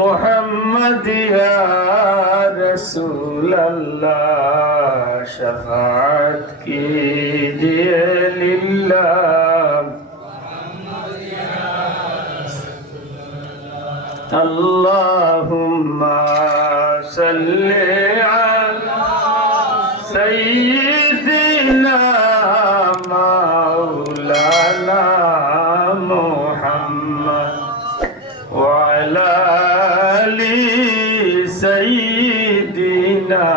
محمد یا رسول اللہ شفاعت کیجئے للہ اللہم صلی علی سیدنا مولانا محمد وعلى آل سيدنا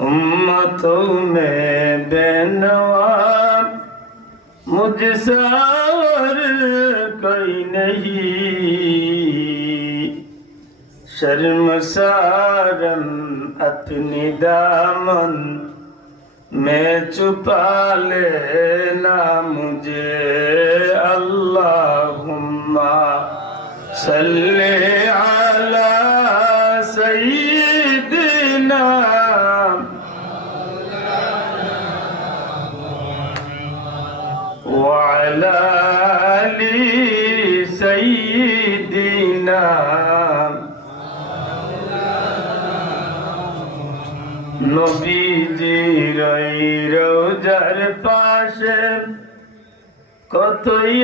उम्मतों में बेनवा मुझसे और कोई नहीं शर्मसारम अपनी दामन मैं छुपा लेना मुझे अल्लाहुम्मा सल्ली अला सय्यिदिना व अला आलि सय्यिदिना নবীজির রওজার পাশে কতই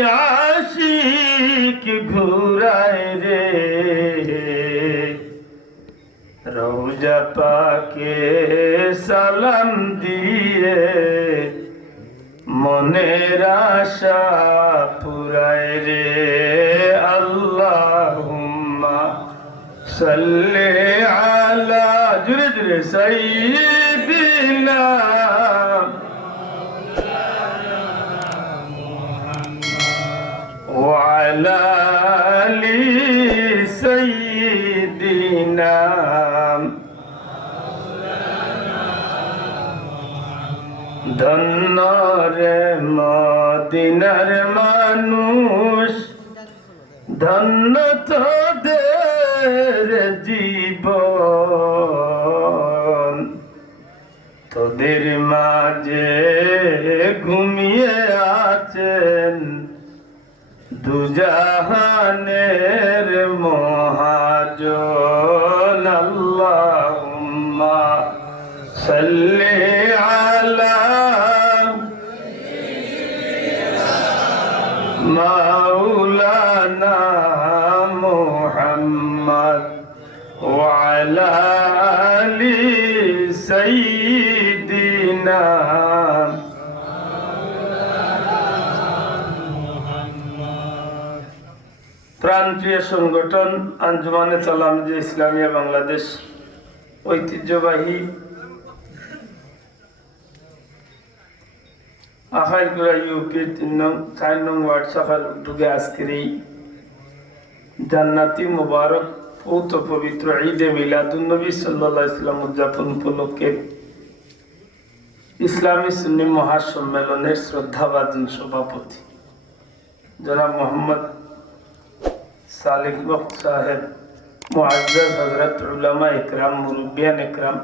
আশিক ঘুরায় রে রওজা পাকে সালাম দিয়ে মনের আশা পুরায় রে আল্লাহুম্মা সাল্লি আলা জুরে জুরে সাইয়্যিদিনা ওয়া আলা আলি সাইয়্যিদিনা ধন্য রে মদিনার মানুষ ধন্য তোদের জীবন তোদের মাঝে ঘুমিয়ে আছেন দুজাহানের মহাজন আল্লাহুম্মা সাল্লি আলা মাওলানা মুহাম্মদ ওয়া আলা আলি সাইয়্যিদিনা প্রান্তীয় সংগঠন আঞ্জুমানে তালামীজে ইসলামিয়া বাংলাদেশ ঐতিহ্যবাহী আখাইরগুড়া ইউপির 4 নং ওয়ার্ড শাখার উদ্যোগে আজকের এই জান্নাতি মুবারক পৌত পবিত্র ঈদে মিলাদুন্নবী সাল্লাল্লাহু আলাইহি ওয়াসাল্লাম উদযাপন উপলক্ষে ইসলামী সুন্নি মহাসম্মেলনের শ্রদ্ধাভাজন সভাপতি জনাব মোহাম্মদ সালেক বক্ত সাহেব মুআজ্জাজ হযরত উলামা ইকরাম মুরব্বিয়ান ইকরাম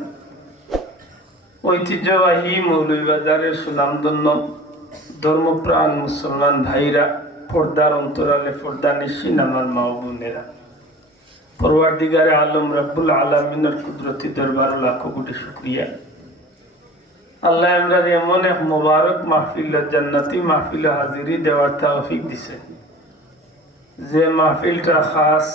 ঐতিহ্যবাহী মৌলভীবাজারের সুনামধন্য ধর্মপ্রাণ মুসলমান ভাইরা পর্দার অন্তরালে পর্দা নিশিন আমার মা ও বোনেরা পরওয়ারদিগারে আলম রব্বুল আলামিনের কুদরতি দরবারে লাখো কোটি শুকরিয়া আল্লাহ আমরা এমন এক মুবারক মাহফিল জান্নাতি মাহফিল হাজিরি দেওয়ার তৌফিক দিছে যে মাহফিলটা খাস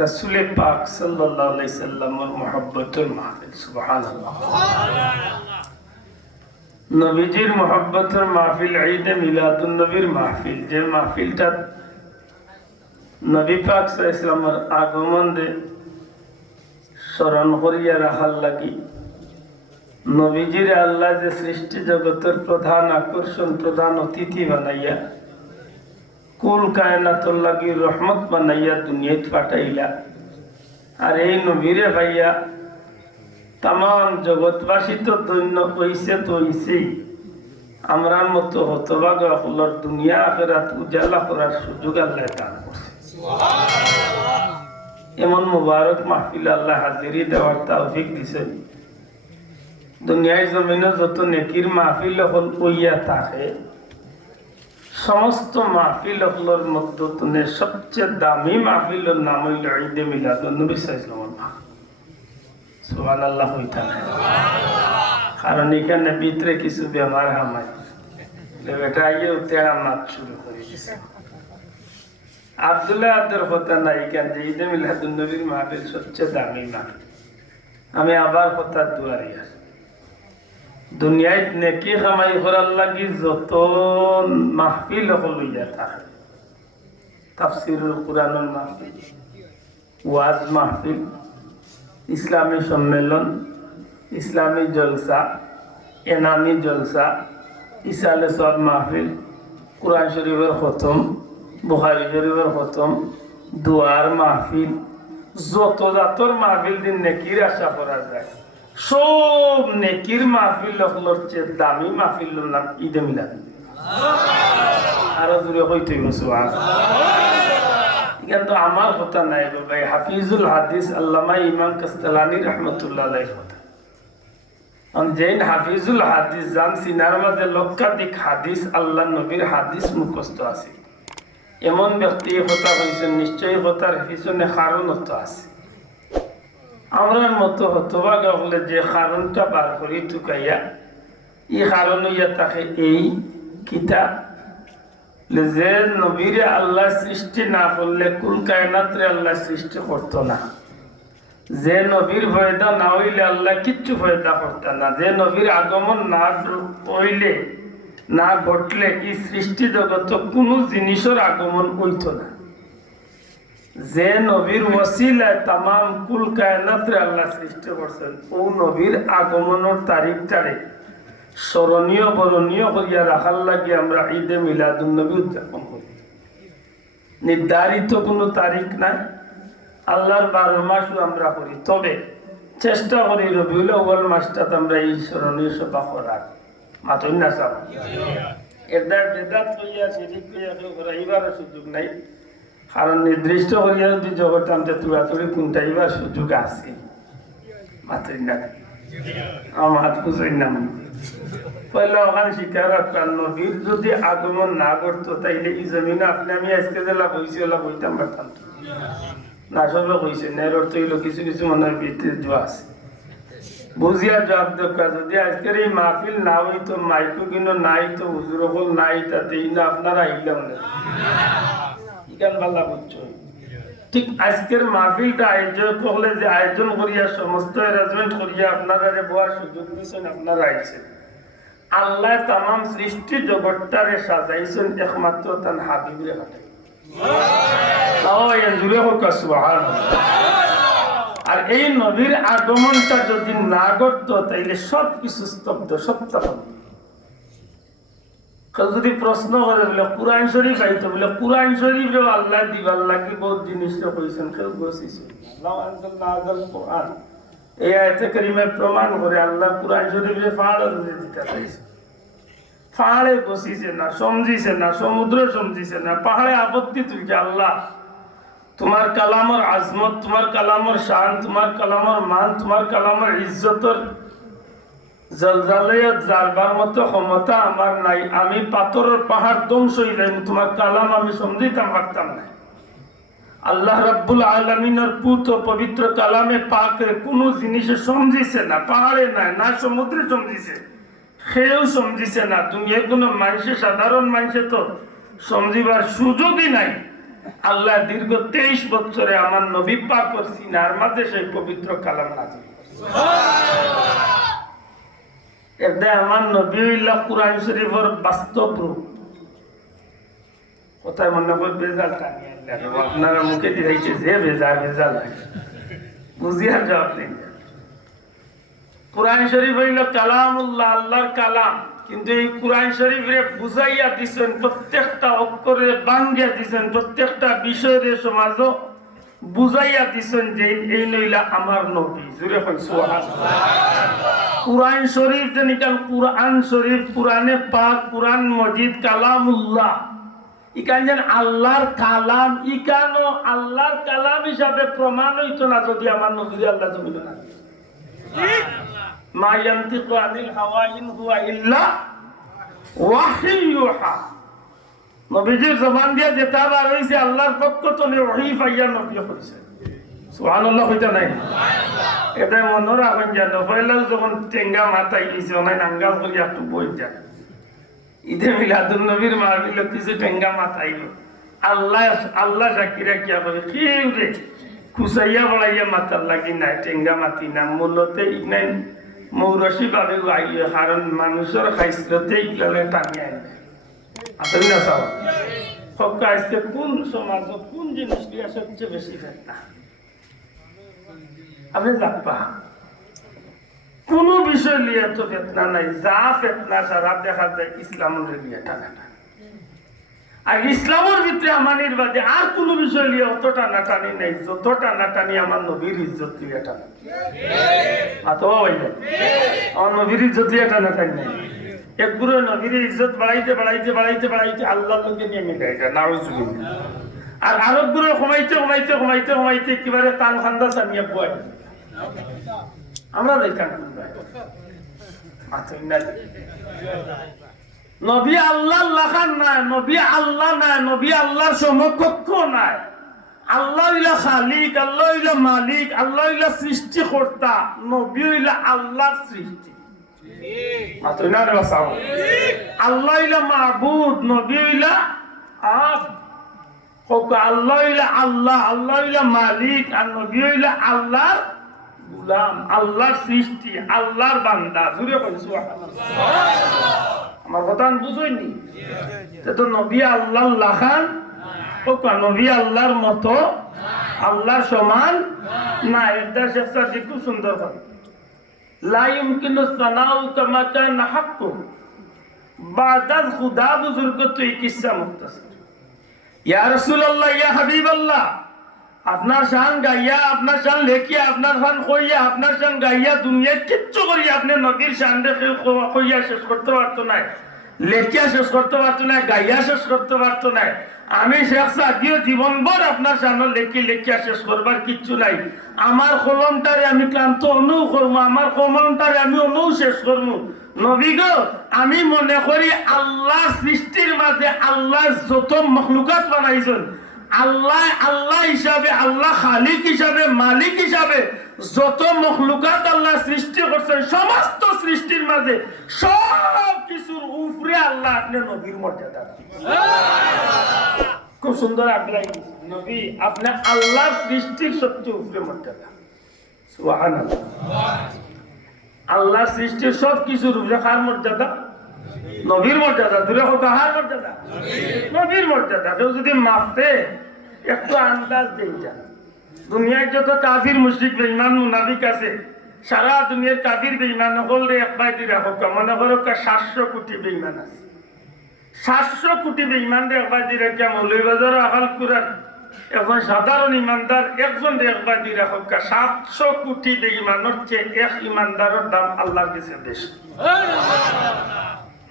রাসূল পাক সাল্লাল্লাহু আলাইহি সাল্লামের মুহাব্বতের মাহফিল সুবহানাল্লাহ নবীজির মুহাব্বতের মাহফিল ঈদে মিলাদুন নবীর মাহফিল যে মাহফিলটা নবী পাক সাল্লাল্লাহু আলাইহি সাল্লামের আগমন দে স্মরণ করিয়া রাখার লাগি নবীজির আল্লাহ যে সৃষ্টি জগতের প্রধান আকর্ষণ প্রধান অতিথি বানাইয়া কুল কায়নাতুর লাগি রহমত বানাইয়া দুনিয়াত পাঠাইলা আর এই নবীরে ভাইয়া তাম জগৎবাসী তো ধন্য হইছে তো হইছেই আমরার মতো হতভাগা হলর দুনিয়া আখিরাত উজালা করার সুযোগ আল্লাহ দান করছে এমন মুবারক মাহফিল আল্লাহ হাজিরি দেওয়ার তৌফিক দিছে দুনিয়ায় জমিনে যত নেকির মাহফিল হল কইয়া থাকে সমস্ত মাহফিল হলোর মধ্যে সবচেয়ে দামি মাহফিলের নাম হইল ঈদে মিলাদুন নবী সাল্লাল্লাহু আলাইহি ওয়াসাল্লাম। সুবহানাল্লাহ হইতা না, কারণ এখানে ভিতরে কিছু বেমার হামাই বেটা আইয়ে তেরা মাত শুরু করে দিছে। আব্দুল্লাহ আব্দের কথা নাই কেন যে ঈদে মিলাদুন নবীর মাহফিল সবচেয়ে দামি মাহফিল। আমি আবার কথা দুয়ারি আছি, দুনিয়ায় নেকি কামাই করার লাগি যত মাহফিল হইয়া থাকে, তাফসীরুল কুরআনের মাহফিল, ওয়াজ মাহফিল, ইসলামী সম্মেলন, ইসলামী জলসা, এনামি জলসা, ইসালে সব মাহফিল, কুরআন শরীফের খতম, বুখারী শরীফের খতম, দুয়ার মাহফিল, যত জাতর মাহফিল দিন নেকির আশা করা যায়, সব নেকির মাহফিল হলোর চেয়ে দামি মাহফিলের নাম ঈদে মিলাদ। আরো দূরে হইতে কিন্তু আমার কথা নাই ভাই, হাফিজুল হাদিস আল্লামা ইমাম কাস্তালানী রহমতুল্লাহ আলাইহির কথা। যেন হাফিজুল হাদিস জান সিনার মাঝে লক্ষাধিক হাদিস আল্লাহ নবীর হাদিস মুখস্থ আছে, এমন ব্যক্তি কথা হয়েছেন, নিশ্চয়ই কথার পিছনে কারণত্ব আছে। আমরার মতো হতভাগা হলে যে কারণটা বার করি টুকাইয়া, এই কারণ হইয়া থাকে এই কিতাব, যে নবীরে আল্লাহ সৃষ্টি না করলে কুল কায়নাতরে আল্লাহ সৃষ্টি করত না, যে নবীর ফয়দা না হইলে আল্লাহ কিচ্ছু ফয়দা করত না, যে নবীর আগমন না হইলে না ঘটলে এই সৃষ্টি জগৎ কোনো জিনিসের আগমন হইত না, যে নবীর ওসিলায় তামাম কুল কায়নাতরে আল্লাহ সৃষ্টি করছেন, ও নবীর আগমনের তারিখটারে স্মরণীয় বরণীয় করিয়া রাখার লাগে আমরা ঈদে মিলাদুন নবী উদযাপন করি। নির্ধারিত কোনো তারিখ নাই, আল্লাহর 12 মাসও আমরা করি, তবে চেষ্টা করি রবিউল আউয়াল মাসটাতে আমরা এই স্মরণীয় সভা করার মাতই না চাও। এটা বেদাত কইয়া শিরিক কইয়া কেউ করাইবার সুযোগ নাই, কারণ নির্দিষ্ট করিয়া যদি জগৎ আনতে তুড়াতুড়ি কোনটাইবার সুযোগ আছে মাতই না আমার বুঝই না। পয়লা ওখানে শিকার রাখতাম, নবীর যদি আগমন না করতো তাইলে এই জমিনে আপনি আমি আজকে জেলা কইছি ওলা কইতাম পারতাম না, সবে কইছে না, এর অর্থ হইল কিছু কিছু মনের ভিতরে জোয়া আছে, বুঝিয়া জবাব দরকার। যদি আজকের এই মাহফিল না হইতো, মাইকো কিন্তু নাই তো, হুজুর হল নাই, তাতে না আপনারা আইলাম না, ইকান বাল্লা বুঝছো। ঠিক আজকের মাহফিলটা আয়োজন করলে যে আয়োজন করিয়া সমস্ত অ্যারেঞ্জমেন্ট করিয়া আপনারা বয়ার সুযোগ দিয়েছেন, আপনারা আইছেন, আল্লাহ তামাম সৃষ্টি জগৎটারে সাজাইছেন একমাত্র তার হাবিবরে হাতে। আর এই নবীর আগমনটা যদি না করতো তাইলে সবকিছু স্তব্ধ, সপ্তাহ। যদি প্রশ্ন করে বলে কুরআন শরীফ আইতো, বলে কুরআন শরীফেও আল্লাহ দিবার লাগি বহুত জিনিস কইছেন, কেউ বসিছেন কোরআন এই আয়াতে কারিমায় প্রমাণ করে আল্লাহ কুরআন শরীফে পাহাড় দিতে চাইছে। পাহাড়ে বসিছে না, সমঝিছে না, সমুদ্র সমঝিছে না, পাহাড়ে আপত্তি তুলছে, আল্লাহ তোমার কালামর আজমত, তোমার কালামর শান, তোমার কালামর মান, তোমার কালামর ইজ্জতর জলজালে যারবার মতো ক্ষমতা আমার নাই, আমি পাথরের পাহাড় ধ্বংস হয়ে যাই, তোমার কালাম আমি সমঝিতাম পারতাম না। আল্লাহ রাব্বুল আলামিনের পুত পবিত্র কালামে পাকে কোনো জিনিসে সমঝিছে না, পাহাড়ে নাই না, সমুদ্রে সমঝিছে, সেও সমঝিছে না, দুনিয়ার কোনো মানুষে, সাধারণ মানুষে তো সমঝিবার সুযোগই নাই। আল্লাহ দীর্ঘ 23 বছরে আমার নবী পাক সিনার মাঝে সেই পবিত্র কালাম নাযিল করছে। আমার নবী হইলা কুরআন শরীফের বাস্তব রূপ। কোথায় মনে করে বেজাল টানিয়ে আপনারা মুখে দিয়েছে যে বেজাল বুঝিয়া জবাব নেই। কুরআন শরীফ হইল কালামুল্লাহ, আল্লাহর কালাম, কিন্তু এই কুরআন শরীফে বুঝাইয়া দিছেন, প্রত্যেকটা অক্ষরে বাঙ্গিয়া দিছেন, প্রত্যেকটা বিষয়ে সমাজ বুঝাইয়া দিছেন যে এই নইলা আমার নবী। জুড়ে কই সুবহানাল্লাহ। কুরআন শরীফ যেনিকাল কুরআন শরীফ, কুরআনে পাক, কুরআন মজিদ কালামুল্লাহ, ইকান যেন আল্লাহর কালাম, ইকানো আল্লাহর কালাম হিসাবে প্রমাণ হইতো না যদি আমার নবী আল্লাহ জমিনে না মা ইয়ান্তিকু আনিল হাওয়া ইন হুয়া ইল্লা ওয়াহয়ু ইউহা। নবীজির জবান দিয়া যেটা বার হইছে আল্লাহর পক্ষ থেকে ওহী পাইয়া নবী কইছে সুবহানাল্লাহ কইতা নাই এটা মনে রাখুন যেন পয়লাও যখন টেঙ্গা মাথায় গেছে অনেক আঙ্গাল করি একটু বই যায় ঈদে মিলাদুন নবীর মাহফিল কিছু টেঙ্গা মাথায় আল্লাহ আল্লাহ সাকিরা কিয়া করে কি রে খুসাইয়া বড়াইয়া মাথার লাগি নাই টেঙ্গা মাতি না মূলতে ইনাই মৌরসি ভাবে আইলে কারণ মানুষের খাইস্রতে ইগলালে টানি আইলে আসলে না চাও সবকা আজকে কোন সমাজ কোন জিনিস দিয়া সবচেয়ে বেশি ফেতনা আপনি জানবা কোন বিষয় নিয়ে তো ফেতনা নাই যা ফেতনা সারা দেখা যায় ইসলামের নিয়ে টানা আর ইসলামের ভিতরে আমানির বাদে আর কোন বিষয় নিয়ে অত টানাটানি নেই যত টানাটানি আমার নবীর ইজ্জত নিয়ে টানা আমার নবীর ইজ্জত নিয়ে টানাটানি নেই একগুলো নবীর ইজ্জত বাড়াইতে বাড়াইতে বাড়াইতে বাড়াইতে আল্লাহর লোকে নিয়ে মিলে যায় নাউজুবিল্লাহ আর আরবগুলো কমাইতে কমাইতে কমাইতে কমাইতে একেবারে তাল খান্দা সামিয়া বয় আমরা দেখতাম নবী আল্লাহ লাখান নাই নবী আল্লাহ নাই নবী আল্লাহর সমকক্ষ নাই আল্লাহ হইলা খালিক আল্লাহ হইলা মালিক আল্লাহ হইলা সৃষ্টিকর্তা নবী হইলা আল্লাহর সৃষ্টি আল্লাহ হইলা মাবুদ নবী হইলা আল্লাহ হইলা আল্লাহ আল্লাহ হইলা মালিক আর নবী হইলা আল্লাহর গোলাম আল্লাহর সৃষ্টি আল্লাহর বান্দা জুড়ে কইছো আমার কথা বুঝইনি তো নবী আল্লাহ লাখান ও নবী আল্লাহর মতো আল্লাহর সমান না এটা শেখ সাদি খুব সুন্দর কথা লা ইমকিনু সানাউ কামা কানা হাক্কু বাদাল খুদা বুজুর্গ তো এই কিসসা মুখতাসর ইয়া রাসূলুল্লাহ ইয়া হাবিবাল্লাহ আপনার শান গাইয়া আপনার শান লেখিয়া আপনার শান কইয়া আপনার শান গাইয়া দুনিয়া কিচ্ছু করিয়া আপনি নবীর শান দেখে কইয়া শেষ করতে পারতো না লেখিয়া শেষ করতে পারতো না গাইয়া শেষ করতে পারতো না আমি শেখ সাদিও জীবনভর আপনার শান লেখিয়া শেষ করবার কিচ্ছু নাই আমার কলমটারে আমি ক্লান্ত অনু করবো আমার কলমটারে আমি অনু শেষ করবো নবী গো আমি মনে করি আল্লাহ সৃষ্টির মাঝে আল্লাহ যত মখলুকাত বানাইছেন আল্লাহ আল্লাহ হিসাবে আল্লাহ খালিক হিসাবে মালিক হিসাবে যত মখলুকাত আল্লাহ সৃষ্টি করছেন সমস্ত সৃষ্টির মাঝে সব কিছুর উপরে আল্লাহ আপনি নবীর মর্যাদা খুব সুন্দর আগ্রহী নবী আপনি আল্লাহর সৃষ্টির সবচেয়ে উপরে মর্যাদা সুবহানাল্লাহ আল্লাহর সৃষ্টির সব কিছুর উপরে কার মর্যাদা নবীর মর্যাদা দূরে হোক কাহার মর্যাদা নবীর মর্যাদা কেউ যদি মাপতে একটু আন্দাজ দেই যান দুনিয়ায় যত কাফির মুশরিক বেঈমান মুনাফিক আছে সারা দুনিয়ার কাফির বেঈমান হলে একবার দিরা হোক মনে করো 700 কোটি বেঈমান আছে 700 কোটি বেঈমান রে একবার দিরা কে মৌলভীবাজার আকাল কুরআন এখন সাধারণ ইমানদার একজন একবার দিরা হোক 700 কোটি বেঈমানের চেয়ে এক ইমানদারের দাম আল্লাহর কাছে বেশি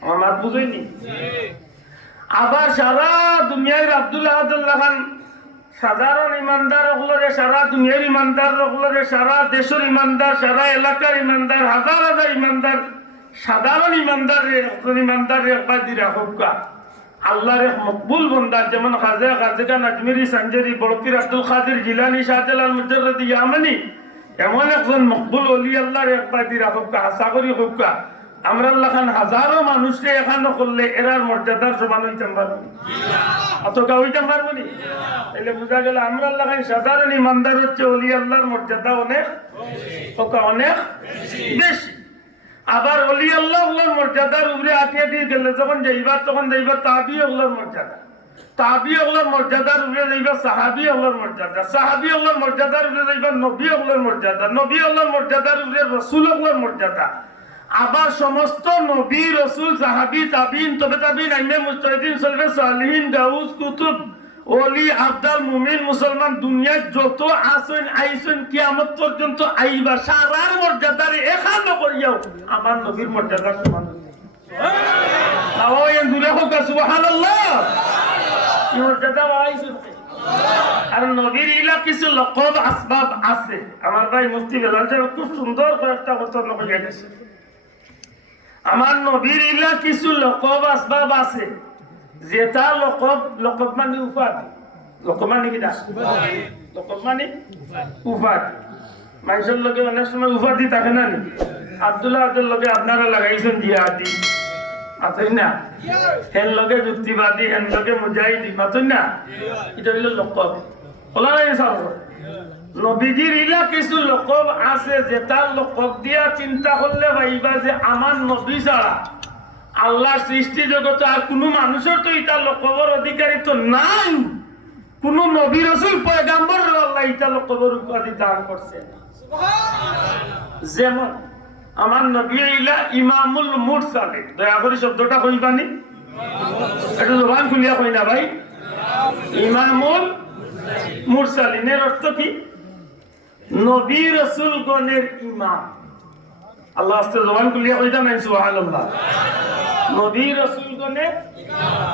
আমার বুঝইনি আবার সারা দুনিয়ার আব্দুল্লাহ আব্দুল্লাহ খান সাধারণ ইমানদার হলরে সারা দুনিয়ার ইমানদার হলরে সারা দেশের ইমানদার সারা এলাকার ইমানদার হাজার হাজার ইমানদার সাধারণ ইমানদার একবার দিরা হোকা আল্লাহর এক মকবুল বন্দা যেমন খাজা খান আজমিরি সাঞ্জারি বড়কির আব্দুল কাদের জিলানী শাহজালাল মুজাররদি ইয়ামানি এমন একজন মকবুল ওলি আল্লাহর একবার দিরা হোকা আশা করি হোকা আমরা লাখান হাজারো মানুষকে এখানে করলে এরার মর্যাদার সমান হইতে পারবো অত কা হইতে পারবো নি তাহলে বোঝা গেল আমরা লাখান সাধারণ ইমানদার হচ্ছে ওলি আল্লাহর মর্যাদা অনেক অনেক বেশি আবার ওলি আল্লাহর মর্যাদার উপরে আটিয়ে দিয়ে গেলে যখন যাইবার তখন যাইবার তাবি আল্লাহর মর্যাদা তাবি আল্লাহর মর্যাদার উপরে যাইবার সাহাবি আল্লাহর মর্যাদা সাহাবি আল্লাহর মর্যাদার উপরে যাইবার নবী আল্লাহর মর্যাদা নবী আল্লাহর মর্যাদার উপরে রাসূল আল্লাহর মর্যাদা আবার সমস্ত নবী রাসূল সাহাবী তাবিন তবে তাবিন আইমে মুজতাহিদিন সলফে সালিহিন গাউস কুতুব ওলি আবদাল মুমিন মুসলমান দুনিয়ায় যত আছেন আইছেন কিয়ামত পর্যন্ত আইবা সারার মর্যাদারে এখানে করিয়াও আমার নবীর মর্যাদা সমান সুবহানাল্লাহ আওয়াজ দূরে হোক সুবহানাল্লাহ এই মর্যাদা আইছে আর নবীর ইলা কিছু লকব আসবাব আছে আমার ভাই মুফতি বেলাল সাহেব খুব সুন্দর একটা কথা নকইয়া গেছে আমার নবীর ইলা কিছু লকব আসবাব আছে যেটা লকব, লকব মানে উপাধি, লকব মানে কি লকব মানে উপাধি। মানুষের লগে অনেক সময় উপাধি থাকে না নি? আব্দুল্লাহ আব্দুল লগে আপনারা লাগাইছেন জিহাদি, মাতই না? হেন লগে যুক্তিবাদী, হেন লগে মুজাহিদি, মাতই না? এটা হইল লকব। বলা নাই সাব নবীজির ইলা কিছু লকব আছে যেটা লকব দিয়া চিন্তা করলে ভাইবা যে আমার নবী ছাড়া আল্লাহর সৃষ্টি জগতে আর কোনো মানুষের তো এটা লকবর অধিকারী তো নাই। কোন নবী রাসূল পয়গাম্বর আল্লাহ এটা লকবর উপাধি দান করছে। যেমন আমার নবী ইলা ইমামুল মুরসালিন, দয়া করে শব্দটা কইবানি, এটা জবান খুলিয়া কই না ভাই। ইমামুল মুরসালিনের অর্থ কি? নবী রাসূলগণের ইমাম। আল্লাহ আস্তে জবান খুলিয়া কইতা নাই সুবহানাল্লাহ। নবী রাসূলগণের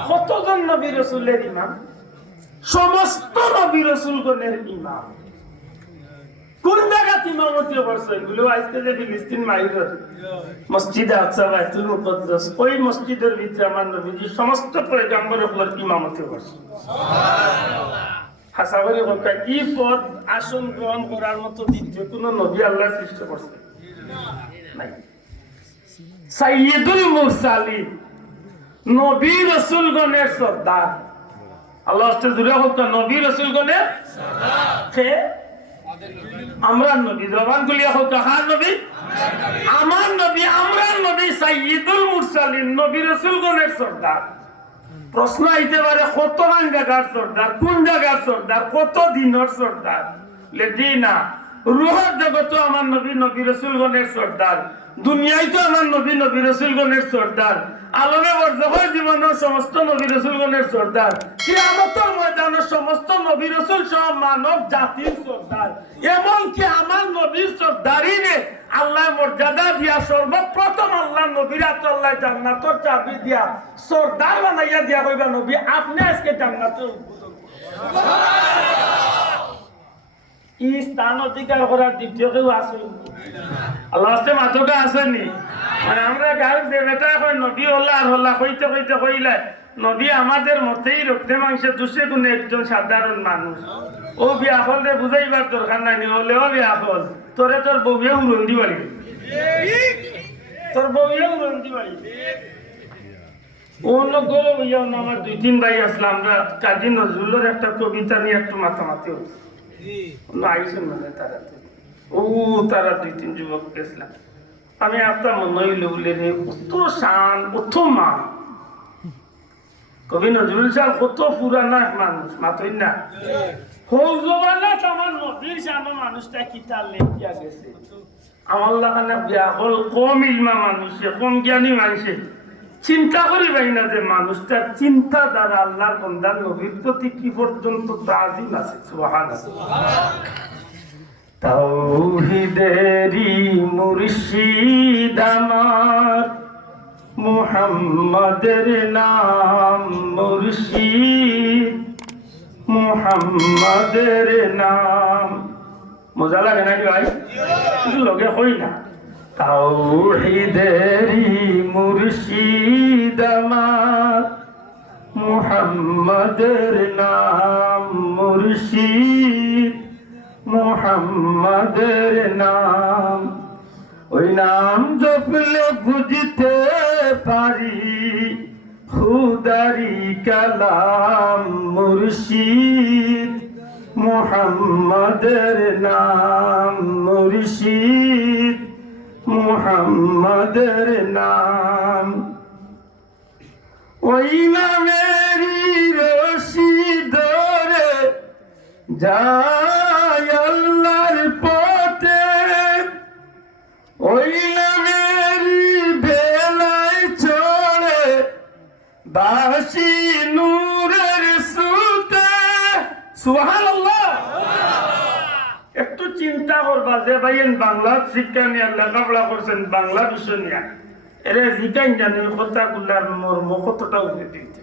কতজন নবী রাসূলের ইমাম? সমস্ত নবী রাসূলগণের ইমাম। কোন জায়গাতে ইমামতি করছে? এগুলো আজকে যে ফিলিস্তিন মাইরের মসজিদে আকসা বাইতুল মুকদ্দাস, ওই মসজিদের ভিতরে আমার নবীজি সমস্ত পয়গম্বরগুলোর ইমামতি করছে। হাসা করে বলকা কি পদ আসন গ্রহণ করার মতো দ্বিতীয় কোন নবী আল্লাহ সৃষ্টি করছে নাই। সাইয়্যিদুল মুরসালিন, নবী রাসূলগণের সর্দার। আল্লাহ জুড়ে হোক নবী রাসূলগণের সর্দার। আমরা নবী জবান গুলিয়া হোক কাহার নবী? আমার নবী, আমরা নবী সাইয়্যিদুল মুরসালিন, নবী রাসূলগণের সর্দার। প্রশ্ন আইতে পারে কত জায়গার সর্দার, কোন জায়গার সর্দার, কত দিনের সর্দার? লেজি না, রুহের জগতে আমার নবী নবী রাসূলগণের সর্দার, দুনিয়ায় তো আমার নবী নবী রাসূলগণের সর্দার, আলমে বরজাখের জীবনের সমস্ত নবী রাসূলগণের সর্দার, কিয়ামতের ময়দানে সমস্ত নবী রাসূল সহ মানব জাতির সর্দার। এমনকি আমার নবীর সর্দারিনে আল্লাহ মর্যাদা দিয়া সর্বপ্রথম আল্লাহ নবীর আল্লাহ জান্নাতের চাবি দিয়া সর্দার বানাইয়া দিয়া কইবা নবী আপনি আজকে জান্নাতের উদ্বোধন। এই স্থান অধিকার করার দ্বিতীয় কেউ আছে? আল্লাহ আসতে মাত্রটা আসেনি। মানে আমরা গাঁর যে বেটা কই নবী হল্লা আর হল্লা কইতে কইতে কইলে নবী আমাদের মতেই রক্তে মাংসে দুষে গুণে একজন সাধারণ মানুষ। ও বিয়া হলে বুঝাইবার দরকার নাই, হলে ও বিয়া হল তোরে তোর বউয়ে উড়ন্দি বাড়ি, তোর বউয়ে উড়ন্দি বাড়ি। অন্য গরম হইয়াও না, আমার 2-3 ভাই আসলাম, আমরা কাজী নজরুলের একটা কবিতা নিয়ে একটু মাতামাতি হচ্ছে। আইসেন মানে তারা তারা 2-3 যুবক গেছিলাম। আমি আপনার মনে হইলে বলে কত শান, কত মান। কবি নজরুল সাহেব কত পুরানা মানুষ, মাতই না? হৌজবানাত আমার নবীর শানো মানুষটা কিতা লেখিয়া গেছে। আমার লাগানে বিয়া হল কম ইলমা মানুষে, কম জ্ঞানী মানুষে চিন্তা করি পাই না যে মানুষটার চিন্তা দ্বারা আল্লাহর বান্দার নবীর প্রতি কি পর্যন্ত তাজিম আছে। সুবহানাল্লাহ। তাওহীদেরি মুর্শিদ আমার মুহাম্মাদের নাম, মুর্শিদ মুহাম্মাদের নাম। মজা লাগে নাকি ভাই? কিছু লগে হই না। তাওহীদেরি মুর্শিদ আমার মুহাম্মাদের নাম, মুর্শিদ মুহাম্মাদের নাম। ওই নাম জপলে বুঝতে পারি খুদারি কালাম, মুর্শিদ মুহাম্মাদের নাম, মুর্শিদ মুহাম্মাদের নাম। ওই নামেরই রশি ধরে যায় আল্লাহর পথে, ওই নামেরই ভেলায় চড়ে বাসি নূরের সুতে। সুবহানাল্লাহ। একটু চিন্তা করবা যে ভাইয়েন বাংলা শিক্ষা নিয়ে লেখাপড়া করছেন, বাংলা বিষয় নিয়ে এরে জিকাইন জানি কথাগুলার মর্ম কতটা উঠে দিতে।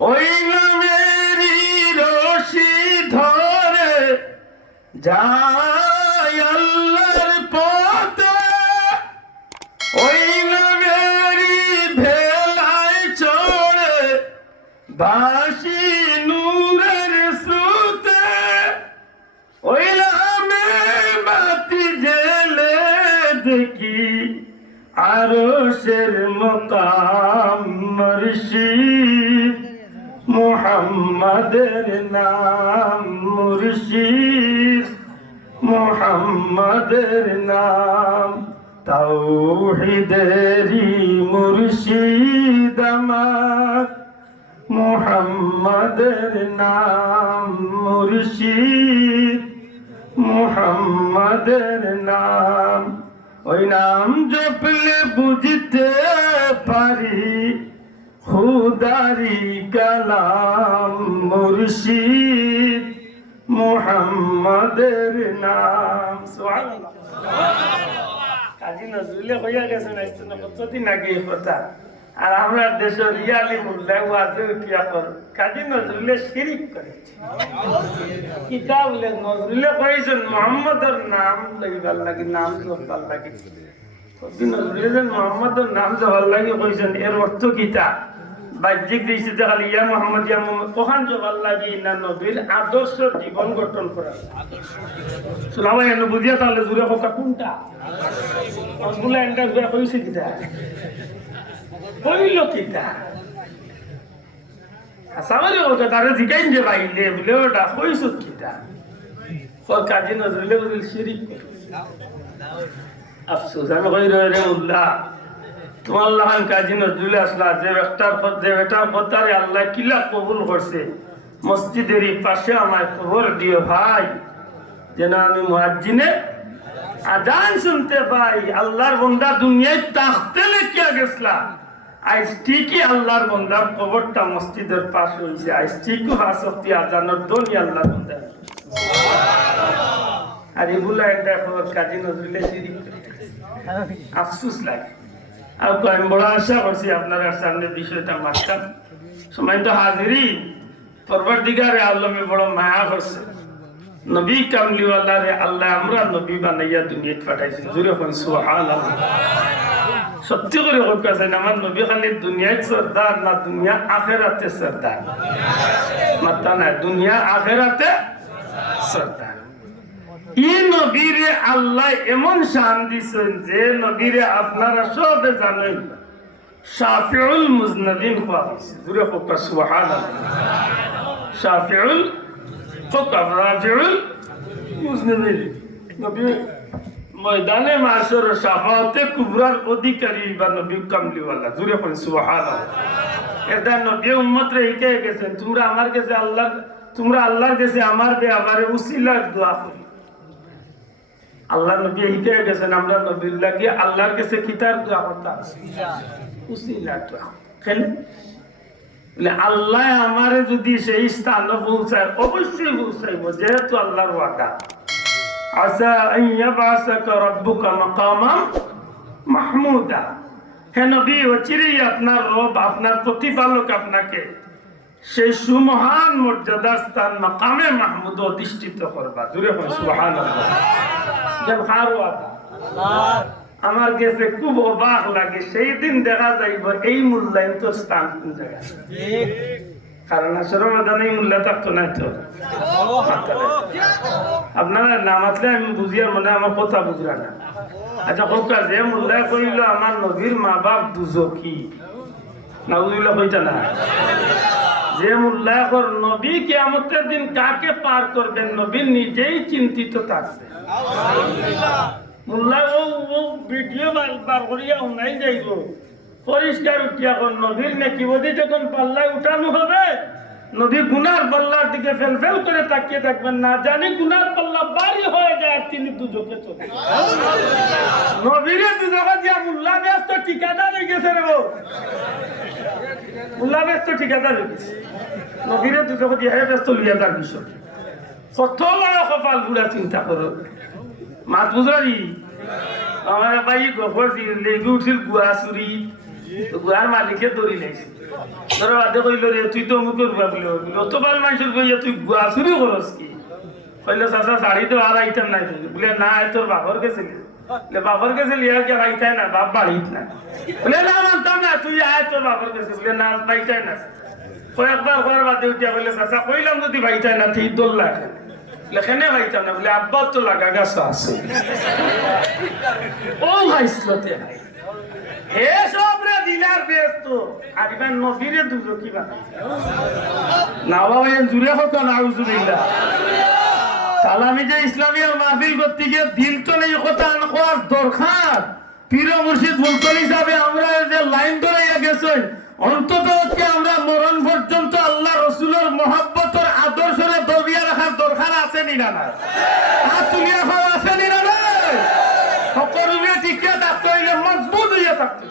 ওই নামেরই রশি ধরে যায় আল্লাহর পথে, ওই নামেরই ভেলায় চড়ে বাসি নূরের সুতে ওইলামে বাতি জেলে দেখি আরশের মকাম মুর্শিদ মুহাম্মাদের নাম মুর্শিদ মুহাম্মাদের নাম তাওহীদেরি মুর্শিদ আমার মুহাম্মাদের নাম মুর্শিদ মুহাম্মাদের নাম ওই নাম জপলে বুঝতে পারি খুদারি কালাম মুর্শিদ মুহাম্মাদের নাম সুবহানাল্লাহ। কাজী নজরুলে হইয়া গেছেন কতদিন আগে কথা, আর আমরা দেশের রিয়ালি মুল্লা ওয়াজে উঠিয়া কর কাজী নজরুলে শিরিক করেছে। কিতাব বলে নজরুলে কইছেন মোহাম্মদের নাম লইবার লাগে, নাম জপবার লাগে। কাজী নজরুলে যে মোহাম্মদের নাম জপবার লাগে কইছেন, এর অর্থ কিতা? বাহ্যিক দৃষ্টিতে খালি ইয়া মোহাম্মদ ইয়া মোহাম্মদ ওখান জপবার লাগে না নবীর আদর্শ জীবন গঠন করা। সুলামাই এনে বুঝিয়া তাহলে জুড়ে কথা কোনটা ওগুলা এন্টার করে কইছে কিতা কইল কিতা আসামারি ওটা তারে জিগাইন যে বাইলে বলে ওটা কইছ কিতা ফর কাজী নজরুলে বুঝিল শিরিক করে। আফসোস আমি কই রে উল্লাহ তোমার লাহান কাজী নজরুলে আসলা যে একটার পর যে বেটার কথারে আল্লাহ কিলা কবুল করছে, মসজিদের পাশে আমায় খবর দিও ভাই যেন আমি মুয়াজ্জিনে আজান শুনতে পাই। আল্লাহর বান্দা দুনিয়ায় তাখতে লেখিয়া গেছলা, আজ ঠিকই আল্লাহর বান্দার কবরটা মসজিদের পাশে হইছে, আজ ঠিকই হাসতি আজানের দনি আল্লাহর বান্দা। আর এগুলা একটা খবর কাজী নজরুলে শিরিক করে। আফসোস লাগে। আর আমি বড় আশা করছি আপনারা সামনে বিষয়টা মাস্টার সময় তো হাজিরি পরবর্তীকারে আল্লামে বড় মায়া করছে। নবী কামলিওয়ালা রে আল্লাহ আমরা নবী বানাইয়া দুনিয়াত পাঠাইছি। জোরে কোন সুবহানাল্লাহ। সত্যি করে কথা আছে আমার নবী খালি দুনিয়ায় সরদার না, দুনিয়া আখিরাতে সরদার। মাত্রা না দুনিয়া আখিরাতে সরদার। এই নবীরে আল্লাহ এমন শান দিছেন যে নবীরে আপনারা সবে জানেন শাফিউল মুজনাবিন হওয়া হয়েছে। জোরে কথা সুবহানাল্লাহ। শাফিউল রাফিউল মুজনাবিন নবী ময়দানে মাশর শাফাতে কুবরার অধিকারী বা নবী কামলিওয়ালা। জোরে কোন সুবহানাল্লাহ। এটা নবী উম্মতরে হিকে গেছেন তোমরা আমার কাছে আল্লাহ, তোমরা আল্লাহর কাছে আমার বেআবারে উসিলা দোয়া করি। আল্লাহ নবী হিকে গেছেন আমরা নবীর লাগি আল্লাহর কাছে কিতার দোয়া করতাম উসিলা দোয়া। কেন বলে আল্লাহ আমারে যদি সেই স্থানে পৌঁছায় অবশ্যই পৌঁছাইব, যেহেতু আল্লাহর ওয়াদা আসা আন ইয়াবআসাকা রাব্বুকা মাকামান মাহমুদা। হে নবী অচিরেই আপনার রব আপনার প্রতিপালক আপনাকে সেই সুমহান মর্যাদা স্থান মাকামে মাহমুদ অধিষ্ঠিত করবা। জোরে কোন সুবহানাল্লাহ। যেন কার ওয়াদা আমার কাছে খুব অবাক লাগে, সেই দিন দেখা যাইব এই মূল্যায়ন তো স্থান কোন জায়গায়। কারণ আসলে ময়দানে মূল্য থাকতো না তো আপনারা না মাতলে আমি বুঝিয়ার মনে আমার কথা বুঝরা না। আচ্ছা হোক যে মূল্যায় করিল আমার নবীর মা বাপ দুজকি না বুঝিল কইতা না, যে মূল্যায় কর নবী কিয়ামতের দিন কাকে পার করবেন নবী নিজেই চিন্তিত থাকবে। মূল্যায় ও ভিডিও বার করিয়া উনাই যাইব পরিষ্কার উঠিয়া কর নবীর নেকি বদি যখন পাল্লায় উঠানো হবে নবী গুনার পাল্লার দিকে ফেল ফেল করে তাকিয়ে থাকবেন, না জানি গুনার পাল্লা বাড়ি হয়ে যায় তিনি দুজকে চলে নবীরে দুজকে দিয়া মুল্লা ব্যস্ত ঠিকাদার হয়ে গেছে রে বউ, মুল্লা ব্যস্ত ঠিকাদার হয়ে গেছে নবীরে দুজকে দিয়া ব্যস্ত লিয়া তার বিষয়। কত বড় কপাল গুলা চিন্তা করো মাত বুঝারি। আমার ভাই গোবর লেগে উঠছিল গুয়া চুরি, গুয়ার মালিকে দৌড়ি লাইছে ধরো বাদে কইল রে তুই তো অমুকের গুয়া বলি অতবার মানুষের কইয়া তুই গুয়া চুরি করস কি? কইল চাচা শাড়ি তো আর আইটেম নাই বলে না তোর বাবার গেছিল বাবার কাছে লিয়া গিয়ে ভাইতাই না, বাপ বাড়িত না। বলে না মানতাম না, তুই আয় তোর বাবার কাছে। বলে না ভাইতাই না। কয়েকবার করার বাদে উঠিয়া বলে চাচা কইলাম যদি ভাইতাই না ঠিক দোল লাগে লেখেনে ভাইতাম না। বলে আব্বা তো লাগা গাছ আছে ও ভাইসলতে হে সব রে দিলার ব্যস্ত আর ইমান নবীরে দুজো কি বানাই না বাবা জুড়ে হতো না উজুবিল্লাহ সালামি যে ইসলামী আর মাহফিল করতে গিয়ে দিল তো নেই কথা আনকোয়ার দরকার পীর মুর্শিদ মুলতন হিসাবে আমরা যে লাইন ধরে গেছেন অন্তত হচ্ছে আমরা মরণ পর্যন্ত আল্লাহ রসুলের মহব্বতের আদর্শরে দবিয়া রাখার দরকার আছে নি না না হাত তুলিয়া খাওয়া আছে নি না সকল টিকিয়া থাকতে হইলে মজবুত হইয়া থাকতে